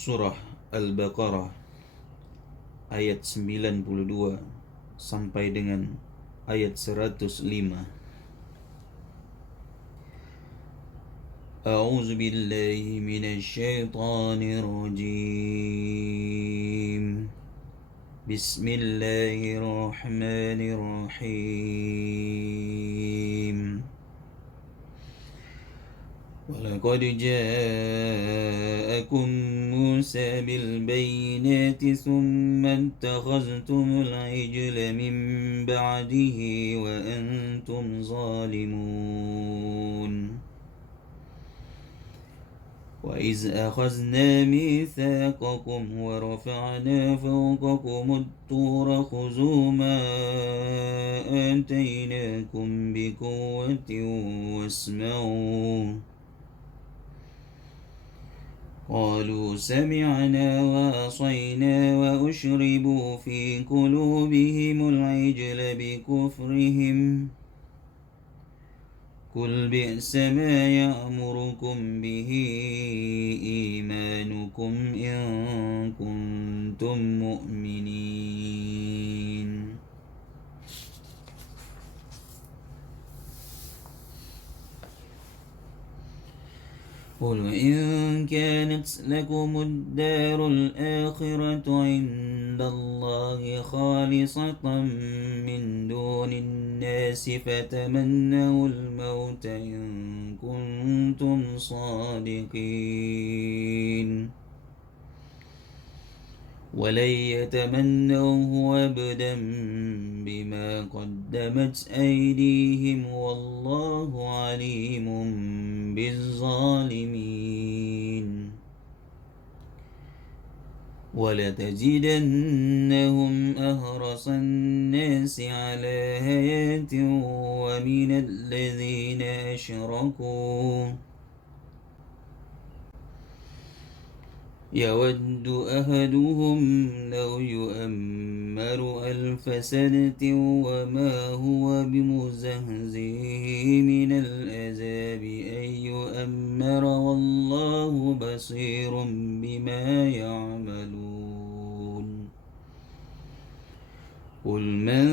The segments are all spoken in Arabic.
Surah Al-Baqarah ayat 92 sampai dengan ayat 105. A'udzu billahi minasy syaithanir rajim. Bismillahirrahmanirrahim. ولقد جاءكم موسى بالبينات ثم اتخذتم العجل من بعده وأنتم ظالمون وإذ أخذنا ميثاقكم ورفعنا فوقكم الطور خذوا ما آتيناكم بقوة واسمعوا قالوا سمعنا وعصينا وأشربوا في قلوبهم العجل بكفرهم قل بئس ما يأمركم به إيمانكم إن كنتم مؤمنين. قل إن كانت لكم الدار الآخرة عند الله خالصة من دون الناس فتمنوا الموت إن كنتم صادقين ولن يتمنوه أبدا بما قدمت أيديهم والله عليم بالظالمين. ولتجدنهم أحرص الناس على حياة ومن الذين أشركوا يود أحدهم لو يؤمر ألف سنة وما هو بمزهزه من العذاب أن يؤمر والله بصير بما يعملون. قل من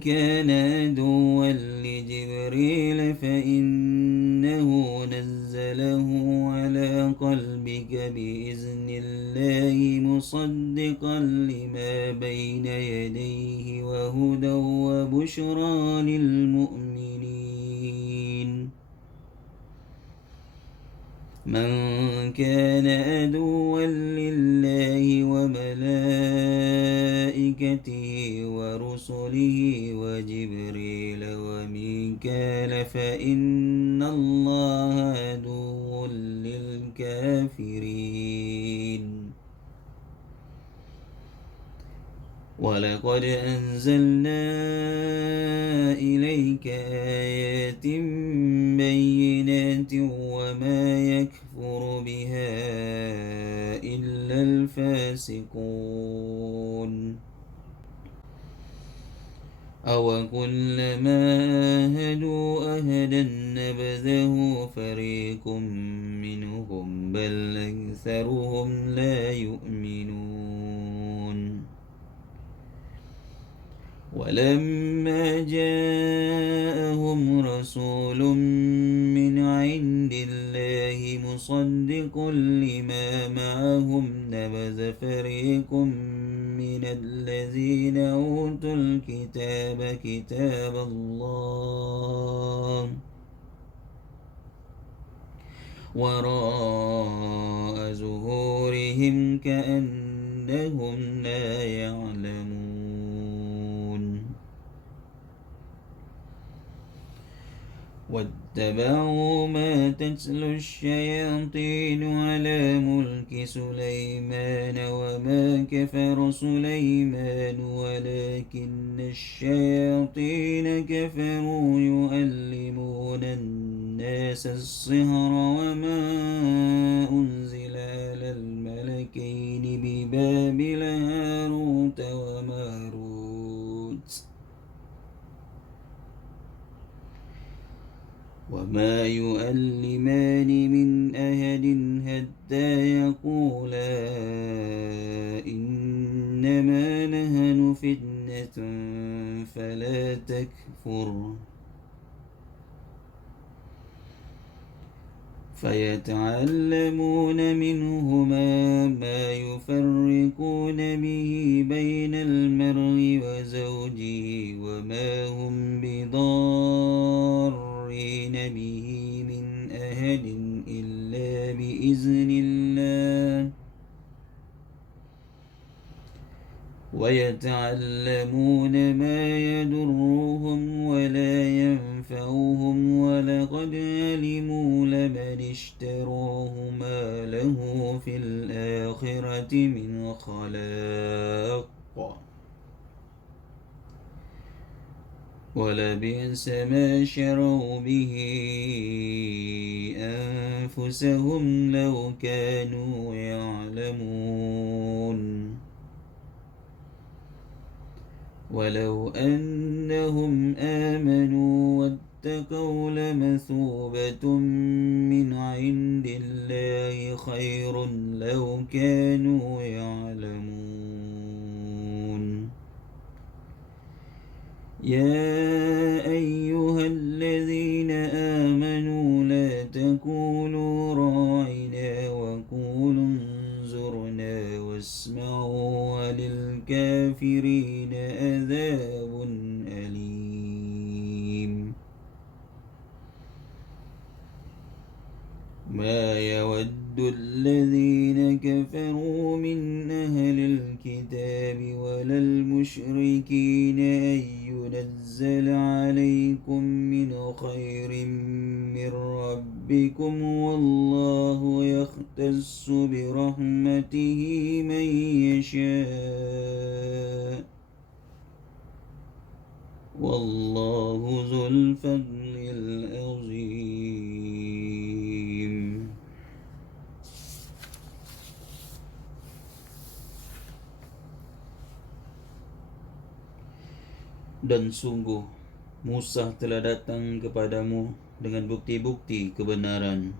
كان عدوا لجبريل فإنه نزله على قلبك بإذن الله مصدقا لما بين يديه وهدى وبشرى للمؤمنين. من كان عدوا لله وملائكته ورسله وجبريل وميكال فإن الله عدو للكافرين. ولقد أنزلنا إليك آيات بينات وما يكفر بها إلا الفاسقون. أوكلما عاهدوا أهدا نبذه فريق منهم بل أكثرهم لا يؤمنون. ولما جاءهم رسول من عند الله مصدق لما معهم نبذ فريق من الذين أوتوا الكتاب كتاب الله وراء ظهورهم كأنهم لا يعلمون. واتبعوا ما تتلو الشياطين على ملك سليمان وما كفر سليمان ولكن الشياطين كفروا يعلمون الناس السحر وما أنزل على الملكين ببابل هاروت وماروت وما يؤلمان من أحد حتى يقولا إنما نحن فتنة فلا تكفر فيتعلمون منهما ما يفرقون به بين المرء وزوجه وما هم بضارين به من أحد إلا بإذن الله ويتعلمون ما يضرهم ولا ينفعهم ولقد علموا لمن اشتراه ما له في الآخرة من خلاق ولبئس ما شروا به أنفسهم لو كانوا يعلمون ولو أنهم آمنوا واتقوا لمثوبة من عند الله خير لو كانوا يعلمون يا أيها الذين آمنوا لا تقولوا راعنا وقولوا انظرنا واسمعوا وللكافرين عذاب أليم ما يود الذين كفروا من أهل الكتاب ولا المشركين أن ينزل عليكم من خير من ربكم والله يختص برحمته من يشاء والله ذو الفضل العظيم. Dan sungguh Musa telah datang kepadamu dengan bukti-bukti kebenaran.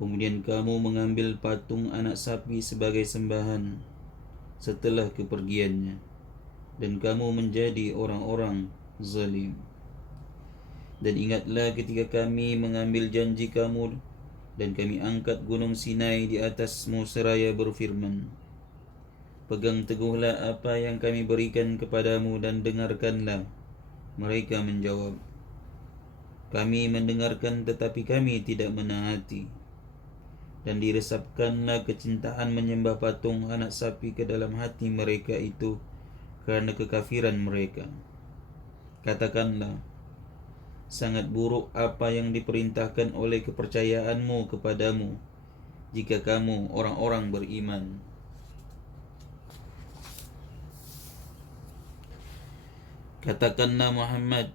Kemudian kamu mengambil patung anak sapi sebagai sembahan setelah kepergiannya, dan kamu menjadi orang-orang zalim. Dan ingatlah ketika kami mengambil janji kamu dan kami angkat gunung Sinai di atasmu seraya berfirman, pegang teguhlah apa yang kami berikan kepadamu dan dengarkanlah. Mereka menjawab, kami mendengarkan tetapi kami tidak menaati. Dan diresapkanlah kecintaan menyembah patung anak sapi ke dalam hati mereka itu karena kekafiran mereka. Katakanlah, sangat buruk apa yang diperintahkan oleh kepercayaanmu kepadamu jika kamu orang-orang beriman. Katakanlah Muhammad,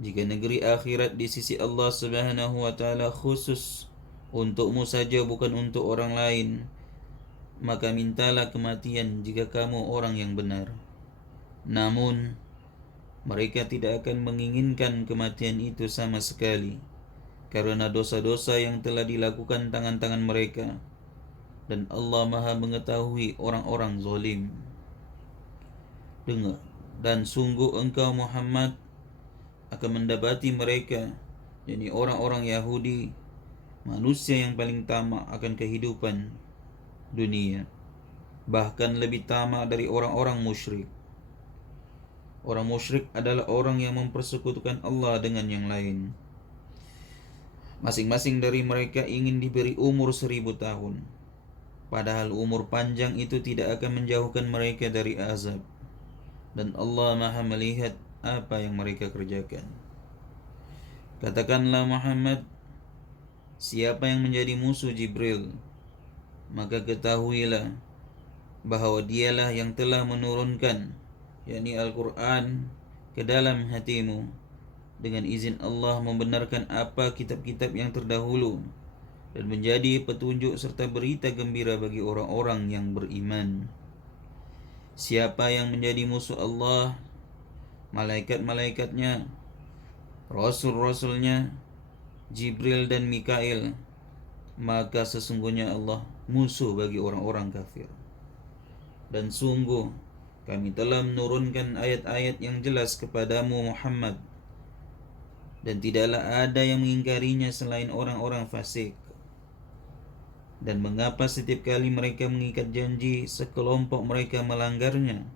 jika negeri akhirat di sisi Allah Subhanahu wa taala khusus untukmu saja bukan untuk orang lain, maka mintalah kematian jika kamu orang yang benar. Namun mereka tidak akan menginginkan kematian itu sama sekali karena dosa-dosa yang telah dilakukan tangan-tangan mereka, dan Allah Maha mengetahui orang-orang zalim. Dengar, dan sungguh engkau Muhammad akan mendapati mereka, yakni orang-orang Yahudi, manusia yang paling tamak akan kehidupan dunia, bahkan lebih tamak dari orang-orang musyrik. Orang musyrik adalah orang yang mempersekutukan Allah dengan yang lain. Masing-masing dari mereka ingin diberi umur 1000 tahun, padahal umur panjang itu tidak akan menjauhkan mereka dari azab. Dan Allah Maha melihat apa yang mereka kerjakan. Katakanlah Muhammad, siapa yang menjadi musuh Jibril, maka ketahuilah bahwa dialah yang telah menurunkan, yakni Al-Quran, ke dalam hatimu dengan izin Allah, membenarkan apa kitab-kitab yang terdahulu dan menjadi petunjuk serta berita gembira bagi orang-orang yang beriman. Siapa yang menjadi musuh Allah, malaikat-malaikatnya, rasul-rasulnya, Jibril dan Mikail, maka sesungguhnya Allah musuh bagi orang-orang kafir. Dan sungguh kami telah menurunkan ayat-ayat yang jelas kepadamu Muhammad, dan tidaklah ada yang mengingkarinya selain orang-orang fasik. Dan mengapa setiap kali mereka mengikat janji, sekelompok mereka melanggarnya,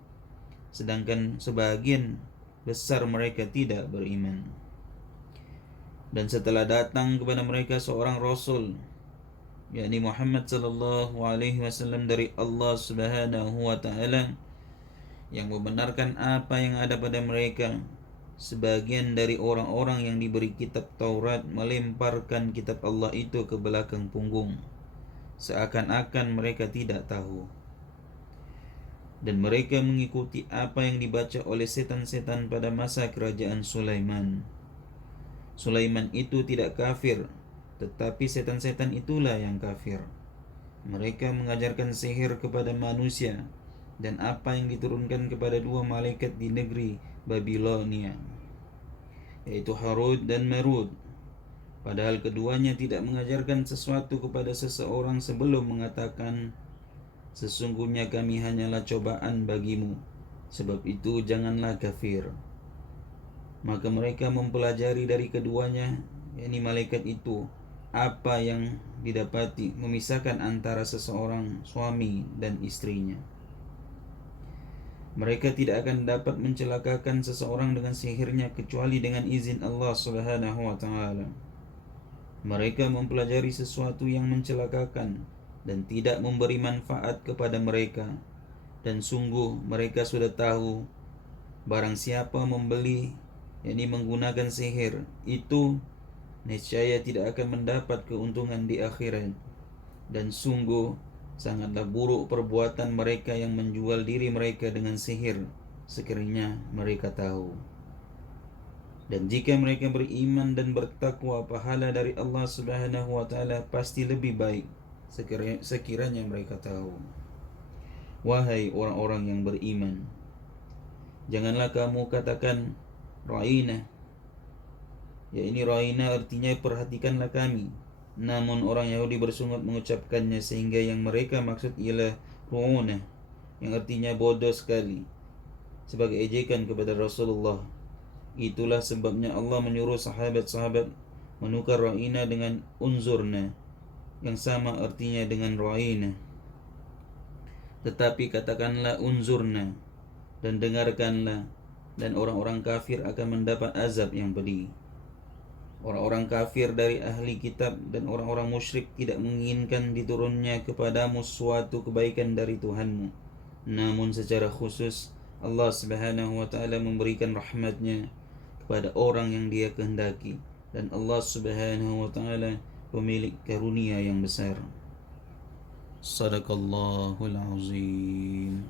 sedangkan sebagian besar mereka tidak beriman. Dan setelah datang kepada mereka seorang Rasul, yakni Muhammad sallallahu alaihi wasallam dari Allah Subhanahu wa taala, yang membenarkan apa yang ada pada mereka, sebagian dari orang-orang yang diberi kitab Taurat melemparkan kitab Allah itu ke belakang punggung, seakan-akan mereka tidak tahu. Dan mereka mengikuti apa yang dibaca oleh setan-setan pada masa kerajaan Sulaiman. Sulaiman itu tidak kafir, tetapi setan-setan itulah yang kafir. Mereka mengajarkan sihir kepada manusia dan apa yang diturunkan kepada dua malaikat di negeri Babilonia, yaitu Harut dan Marut. Padahal keduanya tidak mengajarkan sesuatu kepada seseorang sebelum mengatakan, sesungguhnya kami hanyalah cobaan bagimu, sebab itu janganlah kafir. Maka mereka mempelajari dari keduanya, yakni malaikat itu, apa yang didapati memisahkan antara seseorang suami dan istrinya. Mereka tidak akan dapat mencelakakan seseorang dengan sihirnya kecuali dengan izin Allah Subhanahu wa taala. Mereka mempelajari sesuatu yang mencelakakan dan tidak memberi manfaat kepada mereka, dan sungguh mereka sudah tahu barang siapa membeli, yakni menggunakan sihir itu, niscaya tidak akan mendapat keuntungan di akhirat. Dan sungguh sangatlah buruk perbuatan mereka yang menjual diri mereka dengan sihir, sekiranya mereka tahu. Dan jika mereka beriman dan bertakwa, pahala dari Allah Subhanahu wa taala pasti lebih baik, sekiranya mereka tahu. Wahai orang-orang yang beriman, janganlah kamu katakan ra'ina. Ya, ini ra'ina artinya perhatikanlah kami. Namun orang Yahudi bersungut mengucapkannya, sehingga yang mereka maksud ialah ru'una, yang artinya bodoh sekali, sebagai ejekan kepada Rasulullah. Itulah sebabnya Allah menyuruh sahabat-sahabat menukar ra'ina dengan unzurna, yang sama artinya dengan ra'ina. Tetapi katakanlah unzurna, dan dengarkanlah, dan orang-orang kafir akan mendapat azab yang pedih. Orang-orang kafir dari ahli kitab dan orang-orang musyrik tidak menginginkan diturunnya kepadamu suatu kebaikan dari Tuhanmu. Namun secara khusus Allah Subhanahu wa taala memberikan rahmatnya kepada orang yang Dia kehendaki, dan Allah Subhanahu wa taala pemilik karunia yang besar. Sadaqallahul azim.